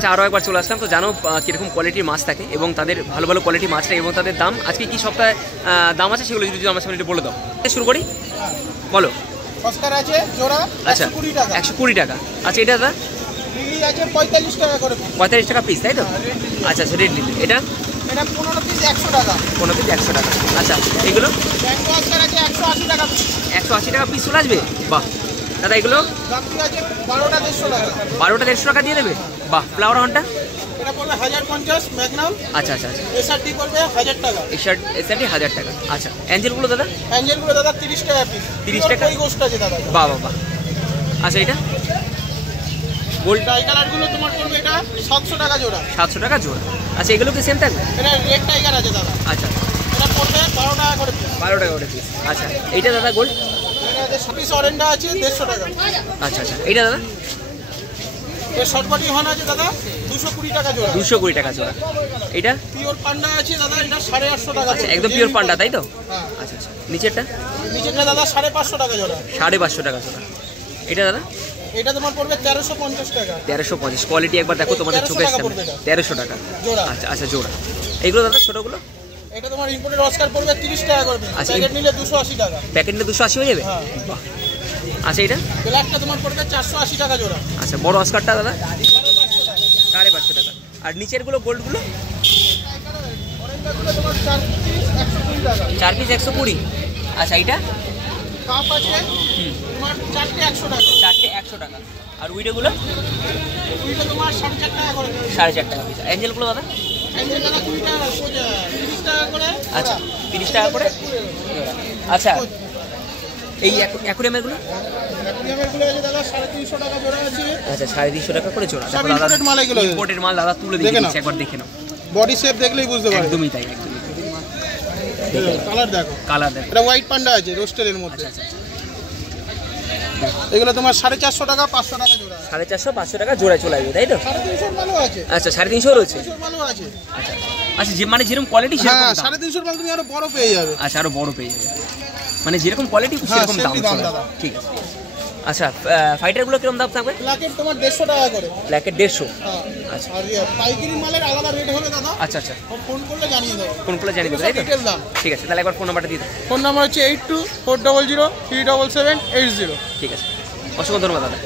আচ্ছা, আরও একবার চলে আসলাম। তো জানো কীরকম কোয়ালিটির মাছ থাকে এবং তাদের ভালো ভালো কোয়ালিটির মাছ থাকে এবং তাদের দাম আজকে কী সপ্তাহে দাম আছে সেগুলো যদি আমার সামনে একটু বলে দাও। শুরু করি, বলো। অস্কার আছে জোড়া, আচ্ছা 120 টাকা। 120 টাকা। আচ্ছা, এটা দাদা লিলি আছে 45 টাকা করে। 45 টাকা পিস, তাই তো? আচ্ছা আচ্ছা, রেড লিলি এটা 15 পিস 100 টাকা। 15 পিস 100 টাকা। আচ্ছা, এগুলো ম্যাঙ্গো অস্কার আছে 180 টাকা পিস। 180 টাকা পিস চলে আসবে? বাহ দাদা, এগুলো গাপ্পি আছে 12টা 150 টাকা। 12টা 150 টাকা দিয়ে দেবে? বাহ। ফ্লাওয়ার হর্নটা এটা পড়বে 1050 ম্যাগনাম। আচ্ছা আচ্ছা আচ্ছা, এসআরটি পড়বে 1000 টাকা। এসআরটি 1000 টাকা। আচ্ছা, অ্যাঞ্জেলগুলো দাদা? অ্যাঞ্জেলগুলো দাদা 30 টাকা পিস। 30 টাকা? কই গোস্ট আছে দাদা। বাহ বাহ বাহ। আচ্ছা, এটা গোল্ড টাই কালারগুলো তোমার পড়বে এটা 700 টাকা জোড়া। 700 টাকা জোড়া। আচ্ছা, এগুলো কি সেম থাকবে? এটা রেড টাইগার আছে দাদা। আচ্ছা, এটা পড়বে 12 টাকা করে পিস। 12 টাকা করে পিস। আচ্ছা, এইটা দাদা গোল্ড? এটা আছে পিস অরেঞ্জটা আছে 150 টাকা। আচ্ছা আচ্ছা, এইটা দাদা? এর শর্টকাটি হন আছে দাদা 220 টাকা জোড়া। 220 টাকা জোড়া। এটা পিওর পান্ডা আছে দাদা, এটা 850 টাকা। আচ্ছা, একদম পিওর পান্ডা, তাই তো? হ্যাঁ। আচ্ছা আচ্ছা, নিচেরটা? নিচেরটা দাদা 550 টাকা জোড়া। 550 টাকা জোড়া। এটা দাদা? এটা তোমার পড়বে 1350 টাকা। 1350। কোয়ালিটি একবার দেখো তোমাদের চোখের সামনে। 1300 টাকা জোড়া। আচ্ছা আচ্ছা, জোড়া। এইগুলো দাদা ছোটগুলো? এটা তোমার ইম্পোর্টেড অস্কার পড়বে 30 টাকা করে। আচ্ছা, প্যাকেট নিলে 280 টাকা। প্যাকেট নিলে 280 হয়ে যাবে? হ্যাঁ। বাহ। আচ্ছা, এটা ব্ল্যাকটা তোমার পড়বে 480 টাকা জোড়া। আচ্ছা, বড় অস্কারটা দাদা? 550 টাকা। 550 টাকা। আর নিচেরগুলো গোল্ডগুলো? অরেঞ্জগুলো তোমার 4 পিস 120 টাকা। 4 পিস 120। আচ্ছা, এইটা কাপ আছে তোমার 4টে 100 টাকা। 4টে 100 টাকা। আর উইডোগুলো? এটা তোমার 4.5 টাকা করে। 4.5 টাকা পিস। অ্যাঞ্জেলগুলো দাদা? অ্যাঞ্জেল দাদা 20 টাকা 30 টাকা করে। আচ্ছা, 30 টাকা করে। আচ্ছা, এই অ্যাকুরিয়ামেরগুলো? অ্যাকুরিয়ামেরগুলো আছে দাদা 350 টাকা জোড়া আছে। আচ্ছা, 350 টাকা করে জোড়া। সব ইম্পোর্টেড মাল এগুলো। ইম্পোর্টেড মাল দাদা তুলে দিয়েছে, একবার দেখে নাও। বডি শেপ দেখলেই বুঝতে পারবে। একদমই তাই, একদমই। কালার দেখো, কালার দেখো। এটা হোয়াইট পান্ডা আছে রোস্টেলের মধ্যে। আচ্ছা আচ্ছা, এগুলো তোমার 450 টাকা 500 টাকা জোড়া। 450 500 টাকা জোড়ায় চলে আসবে, তাই তো? 350 মালও আছে। আচ্ছা, 350 রয়েছে। 350 মালও আছে। আচ্ছা আচ্ছা, যে মানে যেরকম কোয়ালিটি সেরকম হ্যাঁ, দাম। 350 মাল তুমি আরো বড় পেয়ে যাবে। আচ্ছা, আরো বড় পেয়ে যাবে, মানে যেরকম কোয়ালিটি সেরকম দাম সেরকম দাদা। ঠিক আছে। আচ্ছা, ফাইটারগুলো কিরকম দাম থাকবে? প্লাকেট তোমার 150 টাকা করে। প্ল্যাকেট 150। হ্যাঁ। আচ্ছা আর পাইকারি মালের আলাদা রেট হবে দাদা। আচ্ছা আচ্ছা, ফোন করলে জানিয়ে দেবো। ফোন করলে জানিয়ে দেবে, তাই তো? ডিটেইলস দাম। ঠিক আছে, তাহলে একবার ফোন নাম্বারটা দিয়ে দাও। ফোন নাম্বার হচ্ছে 8240037780। ঠিক আছে, অসংখ্য ধন্যবাদ দাদা।